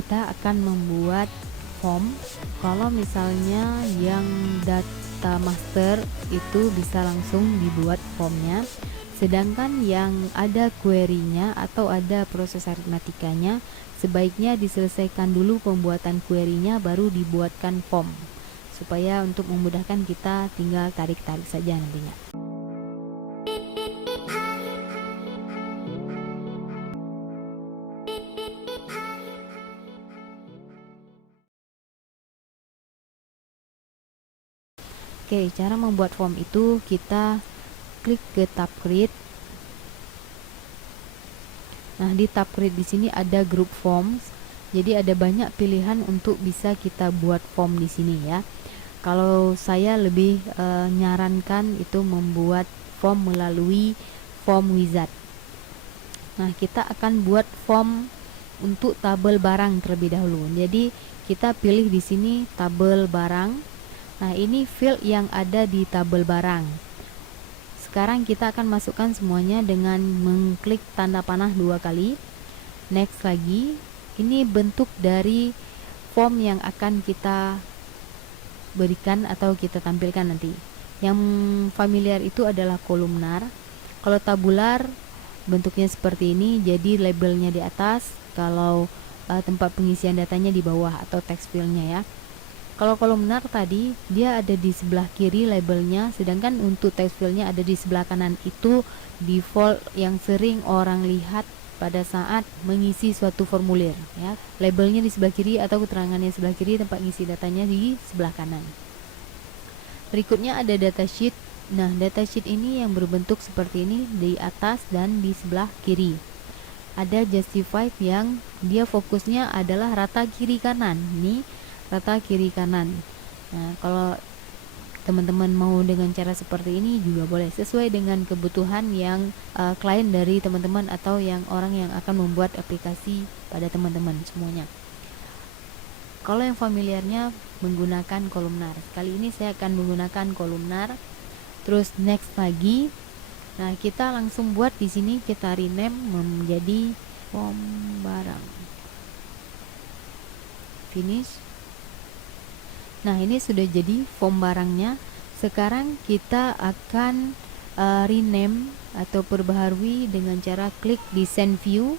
kita akan membuat form. Kalau misalnya yang data master itu bisa langsung dibuat formnya, sedangkan yang ada query-nya atau ada proses aritmatikanya sebaiknya diselesaikan dulu pembuatan query-nya baru dibuatkan form, supaya untuk memudahkan kita tinggal tarik-tarik saja nantinya. Oke, cara membuat form itu kita klik ke tab create. Nah, di tab create di sini ada group forms. Jadi ada banyak pilihan untuk bisa kita buat form di sini ya. Kalau saya lebih nyarankan itu membuat form melalui form wizard. Nah, kita akan buat form untuk tabel barang terlebih dahulu. Jadi kita pilih di sini tabel barang. Nah, ini field yang ada di tabel barang. Sekarang kita akan masukkan semuanya dengan mengklik tanda panah 2 kali. Next lagi. Ini bentuk dari form yang akan kita berikan atau kita tampilkan nanti. Yang familiar itu adalah kolumnar. Kalau tabular bentuknya seperti ini, jadi labelnya di atas, kalau tempat pengisian datanya di bawah atau text fieldnya ya. Kalau kolumnar tadi dia ada di sebelah kiri labelnya, sedangkan untuk text fieldnya ada di sebelah kanan. Itu default yang sering orang lihat pada saat mengisi suatu formulir ya. Labelnya di sebelah kiri atau keterangannya sebelah kiri, tempat ngisi datanya di sebelah kanan. Berikutnya ada datasheet. Nah, datasheet ini yang berbentuk seperti ini di atas dan di sebelah kiri. Ada justified yang dia fokusnya adalah rata kiri kanan. Ini rata kiri kanan. Nah, kalau teman-teman mau dengan cara seperti ini juga boleh, sesuai dengan kebutuhan yang klien dari teman-teman atau yang orang yang akan membuat aplikasi pada teman-teman semuanya. Kalau yang familiarnya menggunakan kolumnar. Kali ini saya akan menggunakan kolumnar. Terus next lagi. Nah, kita langsung buat di sini, kita rename menjadi form barang. Finish. Nah, ini sudah jadi form barangnya. Sekarang kita akan rename atau perbaharui dengan cara klik design view.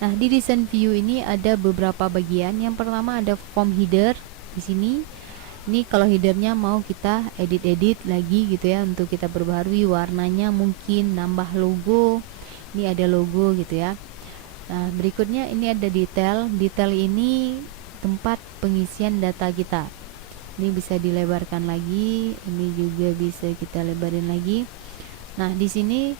Nah, di design view ini ada beberapa bagian. Yang pertama ada form header di sini. Ini kalau headernya mau kita edit lagi gitu ya, untuk kita perbaharui warnanya, mungkin nambah logo. Ini ada logo gitu ya. Nah, berikutnya ini ada detail. Detail ini tempat pengisian data kita. Ini bisa dilebarkan lagi, ini juga bisa kita lebarin lagi. Nah, di sini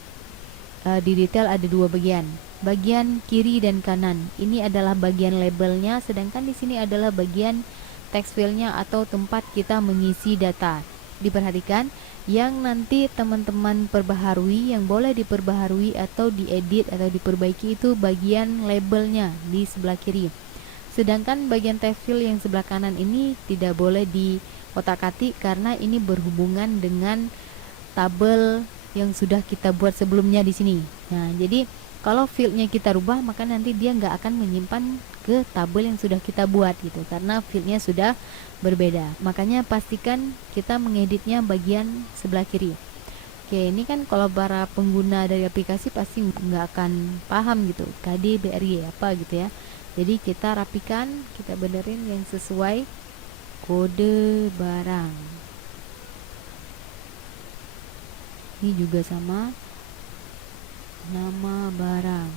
di detail ada 2 bagian. Bagian kiri dan kanan. Ini adalah bagian labelnya, sedangkan di sini adalah bagian text fieldnya atau tempat kita mengisi data. Diperhatikan, yang nanti teman-teman perbaharui, yang boleh diperbaharui atau diedit atau diperbaiki itu bagian labelnya di sebelah kiri. Sedangkan bagian text field yang sebelah kanan ini tidak boleh diotak-atik karena ini berhubungan dengan tabel yang sudah kita buat sebelumnya di sini. Nah, jadi kalau fieldnya kita rubah, maka nanti dia nggak akan menyimpan ke tabel yang sudah kita buat gitu, karena fieldnya sudah berbeda. Makanya pastikan kita mengeditnya bagian sebelah kiri. Oke, ini kan kalau para pengguna dari aplikasi pasti nggak akan paham gitu, KD, BRY apa gitu ya. Jadi kita rapikan, kita benerin yang sesuai kode barang. Ini juga sama, nama barang.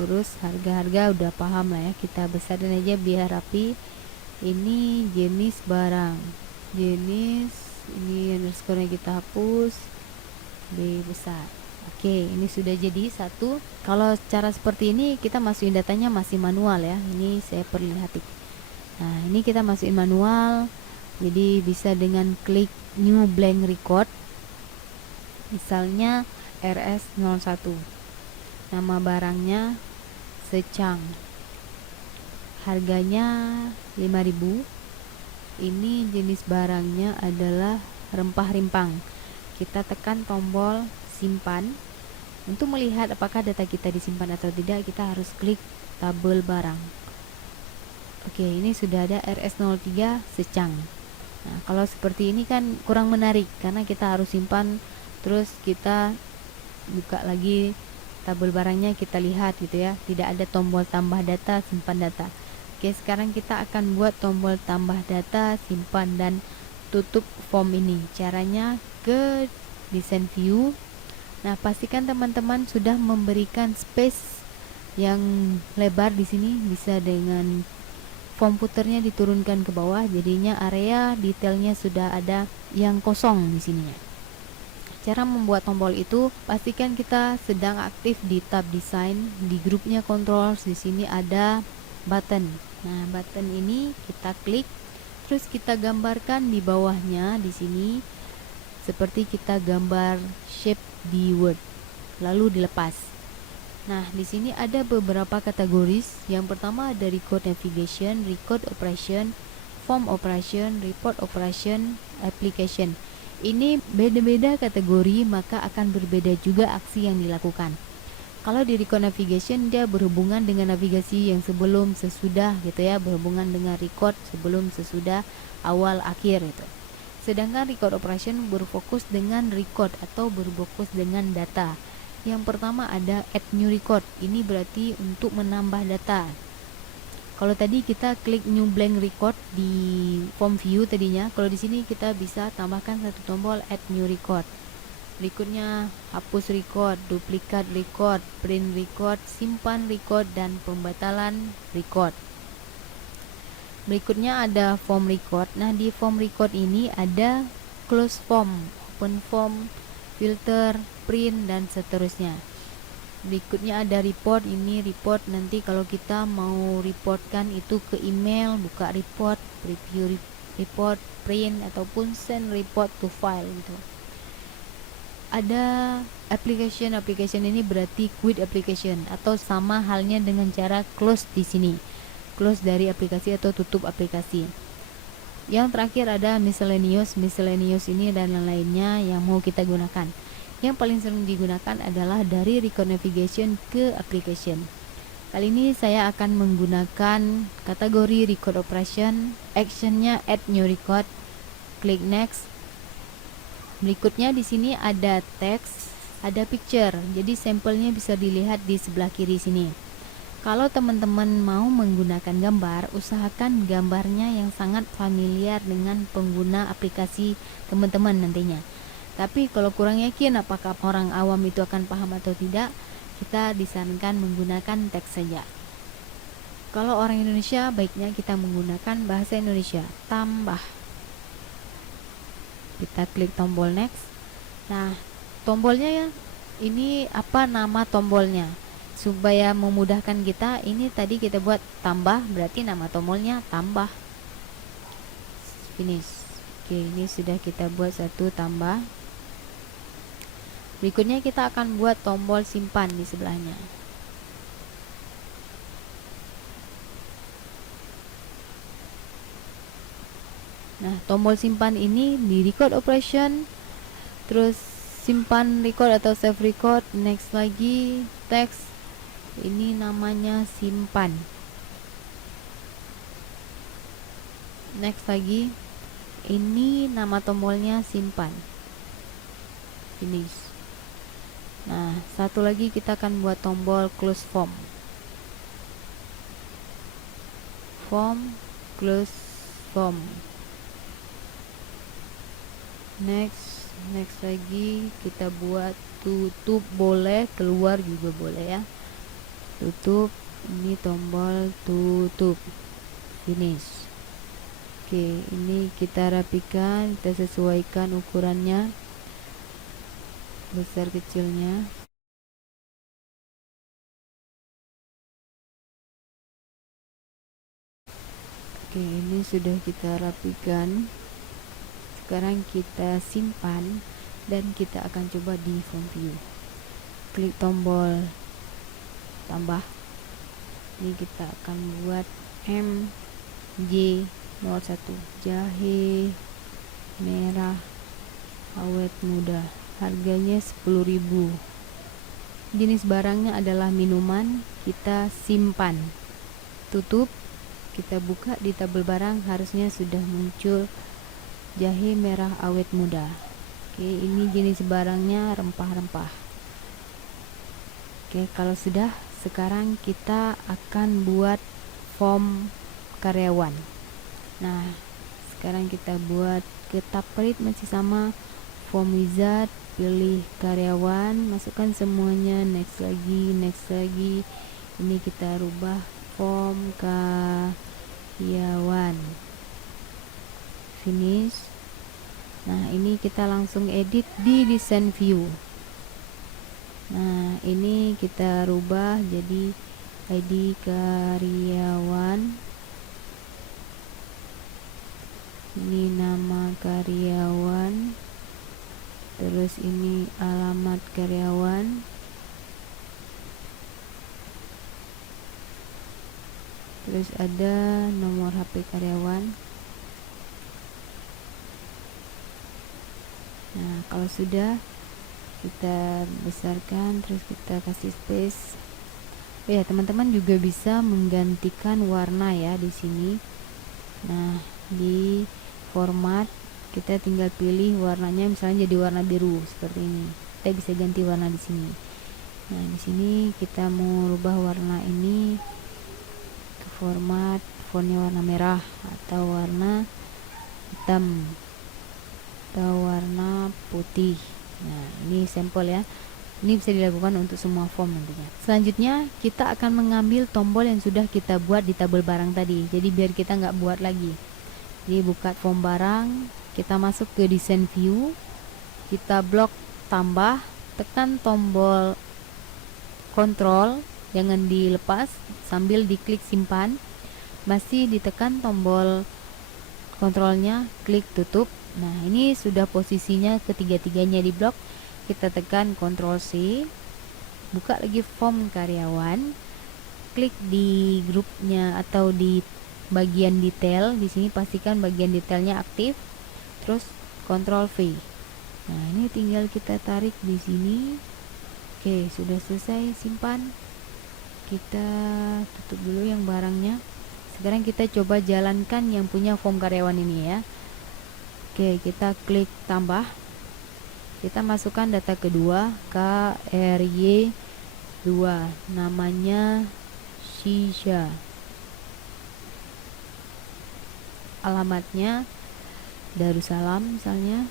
Terus harga-harga udah paham lah ya, kita besarin aja biar rapi. Ini jenis barang, jenis, ini underscore-nya kita hapus, B besar. Oke, ini sudah jadi satu. Kalau cara seperti ini kita masukin datanya masih manual ya. Ini saya perlihatkan. Nah, ini kita masukin manual. Jadi bisa dengan klik new blank record. Misalnya RS01. Nama barangnya secang. Harganya 5.000. Ini jenis barangnya adalah rempah rimpang. Kita tekan tombol simpan. Untuk melihat apakah data kita disimpan atau tidak, kita harus klik tabel barang. Oke, ini sudah ada RS03 secang. Nah, kalau seperti ini kan kurang menarik karena kita harus simpan, terus kita buka lagi tabel barangnya, kita lihat gitu ya, tidak ada tombol tambah data, simpan data. Oke, sekarang kita akan buat tombol tambah data, simpan dan tutup form ini. Caranya ke design view. Nah, pastikan teman-teman sudah memberikan space yang lebar di sini, bisa dengan form footernya diturunkan ke bawah, jadinya area detailnya sudah ada yang kosong di sini ya. Cara membuat tombol itu, pastikan kita sedang aktif di tab design, di grupnya controls, di sini ada button. Nah, button ini kita klik, terus kita gambarkan di bawahnya di sini seperti kita gambar shape di Word, lalu dilepas. Nah, di sini ada beberapa kategori. Yang pertama ada record navigation, record operation, form operation, report operation, application. Ini beda-beda kategori, maka akan berbeda juga aksi yang dilakukan. Kalau di record navigation, dia berhubungan dengan navigasi yang sebelum, sesudah gitu ya, berhubungan dengan record sebelum, sesudah, awal, akhir itu. Sedangkan record operation berfokus dengan record atau berfokus dengan data. Yang pertama ada add new record. Ini berarti untuk menambah data. Kalau tadi kita klik new blank record di form view tadinya, kalau di sini kita bisa tambahkan satu tombol add new record. Berikutnya hapus record, duplikat record, print record, simpan record dan pembatalan record. Berikutnya ada form record. Nah, di form record ini ada close form, open form, filter, print dan seterusnya. Berikutnya ada report. Ini report nanti kalau kita mau reportkan itu ke email, buka report, preview report, print ataupun send report to file gitu. Ada application. Application ini berarti quit application atau sama halnya dengan cara close di sini. Close dari aplikasi atau tutup aplikasi. Yang terakhir ada miscellaneous. Miscellaneous ini dan lain-lainnya yang mau kita gunakan. Yang paling sering digunakan adalah dari record navigation ke application. Kali ini saya akan menggunakan kategori record operation. Actionnya add new record. Klik next. Berikutnya di sini ada text, ada picture. Jadi sampelnya bisa dilihat di sebelah kiri sini. Kalau teman-teman mau menggunakan gambar, usahakan gambarnya yang sangat familiar dengan pengguna aplikasi teman-teman nantinya. Tapi kalau kurang yakin apakah orang awam itu akan paham atau tidak, kita disarankan menggunakan teks saja. Kalau orang Indonesia, baiknya kita menggunakan bahasa Indonesia, tambah. Kita klik tombol next. Nah, tombolnya ya, ini apa nama tombolnya? Supaya memudahkan kita, ini tadi kita buat tambah, berarti nama tombolnya tambah. Finish. Oke, ini sudah kita buat satu tambah. Berikutnya kita akan buat tombol simpan di sebelahnya. Nah, tombol simpan ini di record operation, terus simpan record atau save record, next lagi text. Ini namanya simpan. Next lagi, ini nama tombolnya simpan. Finish. Nah, satu lagi kita akan buat tombol close form. Form, close form. Next lagi kita buat tutup, boleh keluar juga boleh ya. Tutup, ini tombol tutup. Finish. Oke, ini kita rapikan, kita sesuaikan ukurannya, besar kecilnya. Oke, ini sudah kita rapikan. Sekarang kita simpan dan kita akan coba di front view. Klik tombol tambah. Ini kita akan buat MJ01, jahe merah awet muda. Harganya 10.000. jenis barangnya adalah minuman, kita simpan, tutup, kita buka di tabel barang, harusnya sudah muncul jahe merah awet muda. Oke, ini jenis barangnya rempah-rempah. Oke, kalau sudah, sekarang kita akan buat form karyawan. Nah, sekarang kita buat ke tab create, masih sama, form wizard, pilih karyawan, masukkan semuanya, next lagi. Ini kita rubah form karyawan, finish. Nah, ini kita langsung edit di design view. Nah, ini kita rubah jadi ID karyawan, ini nama karyawan, terus ini alamat karyawan, terus ada nomor HP karyawan. Nah, kalau sudah, kita besarkan, terus kita kasih space. Ya, teman-teman juga bisa menggantikan warna ya di sini. Nah, di format kita tinggal pilih warnanya, misalnya jadi warna biru seperti ini. Kita bisa ganti warna di sini. Nah, di sini kita mau rubah warna ini ke format fontnya warna merah atau warna hitam atau warna putih. Nah, ini sampel ya. Ini bisa dilakukan untuk semua form nantinya. Selanjutnya kita akan mengambil tombol yang sudah kita buat di tabel barang tadi. Jadi biar kita nggak buat lagi. Jadi buka form barang, kita masuk ke design view, kita blok tambah, tekan tombol kontrol, jangan dilepas sambil diklik simpan, masih ditekan tombol kontrolnya, klik tutup. Nah, ini sudah posisinya ketiga-tiganya di blok. Kita tekan Ctrl C, buka lagi form karyawan, klik di grupnya atau di bagian detail. Di sini pastikan bagian detailnya aktif, terus Ctrl V. Nah, ini tinggal kita tarik di sini. Oke, sudah selesai, simpan. Kita tutup dulu yang barangnya. Sekarang kita coba jalankan yang punya form karyawan ini ya. Oke, kita klik tambah. Kita masukkan data kedua, KRY2, namanya Shisha, alamatnya Darussalam misalnya.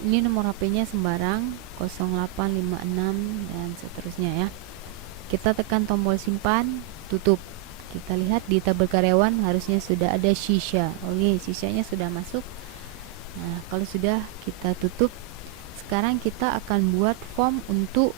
Ini nomor HP-nya sembarang 0856 dan seterusnya ya. Kita tekan tombol simpan, tutup. Kita lihat di tabel karyawan harusnya sudah ada Shisha. Oke, Shishanya sudah masuk. Nah, kalau sudah, kita tutup. Sekarang kita akan buat form untuk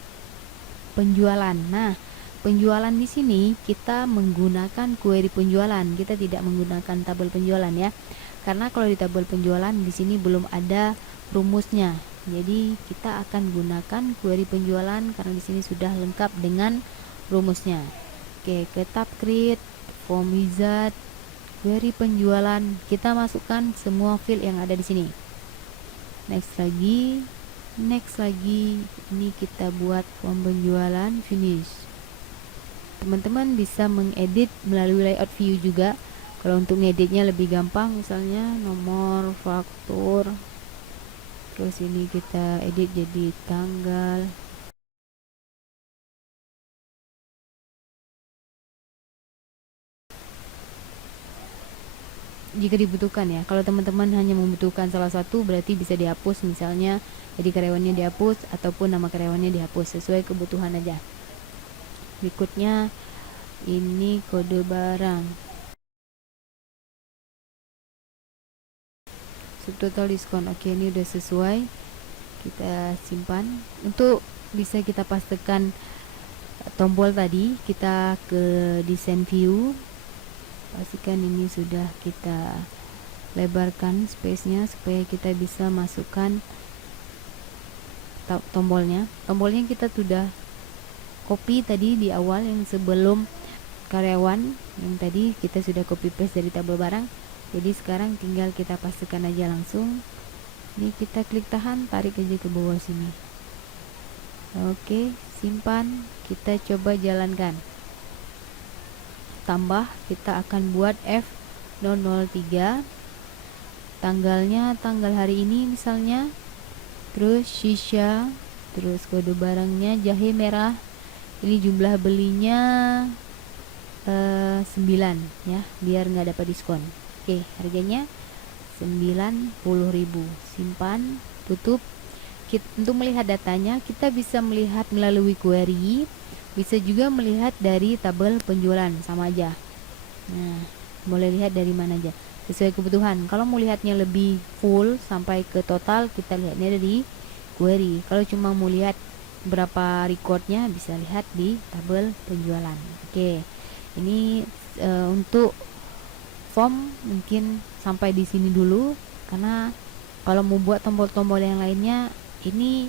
penjualan. Nah, penjualan di sini kita menggunakan query penjualan. Kita tidak menggunakan tabel penjualan ya. Karena kalau di tabel penjualan di sini belum ada rumusnya. Jadi kita akan gunakan query penjualan karena di sini sudah lengkap dengan rumusnya. Oke, ke tab create, form wizard, query penjualan, kita masukkan semua field yang ada di sini. Next lagi, ini kita buat form penjualan, finish. Teman-teman bisa mengedit melalui layout view juga. Kalau untuk ngeditnya lebih gampang, misalnya nomor faktur, terus ini kita edit jadi tanggal. Jika dibutuhkan ya, kalau teman-teman hanya membutuhkan salah satu, berarti bisa dihapus, misalnya jadi karyawannya dihapus ataupun nama karyawannya dihapus, sesuai kebutuhan aja. Berikutnya ini kode barang, subtotal diskon. Oke, ini udah sesuai, kita simpan. Untuk bisa kita pastikan tombol tadi, kita ke design view, pastikan ini sudah kita lebarkan space-nya supaya kita bisa masukkan tombolnya. Tombolnya kita sudah copy tadi di awal yang sebelum karyawan, yang tadi kita sudah copy paste dari tabel barang. Jadi sekarang tinggal kita pastikan aja langsung. Ini kita klik tahan, tarik aja ke bawah sini. Oke, simpan, kita coba jalankan. Tambah, kita akan buat F003, tanggalnya tanggal hari ini misalnya, terus shisha, terus kode barangnya jahe merah, ini jumlah belinya 9 ya, biar nggak dapat diskon. Oke, harganya 90.000. Simpan, tutup. Untuk melihat datanya, kita bisa melihat melalui query, bisa juga melihat dari tabel penjualan, sama aja. Nah, boleh lihat dari mana aja sesuai kebutuhan. Kalau mau lihatnya lebih full sampai ke total, kita lihatnya dari query. Kalau cuma mau lihat berapa recordnya, bisa lihat di tabel penjualan. Oke, ini untuk form mungkin sampai di sini dulu, karena kalau mau buat tombol-tombol yang lainnya, ini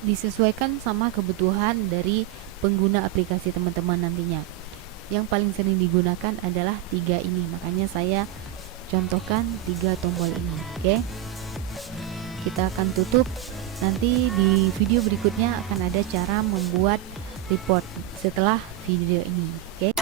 disesuaikan sama kebutuhan dari pengguna aplikasi teman-teman nantinya. Yang paling sering digunakan adalah 3 ini, makanya saya contohkan 3 tombol ini. Oke, kita akan tutup. Nanti di video berikutnya akan ada cara membuat report setelah video ini. Oke.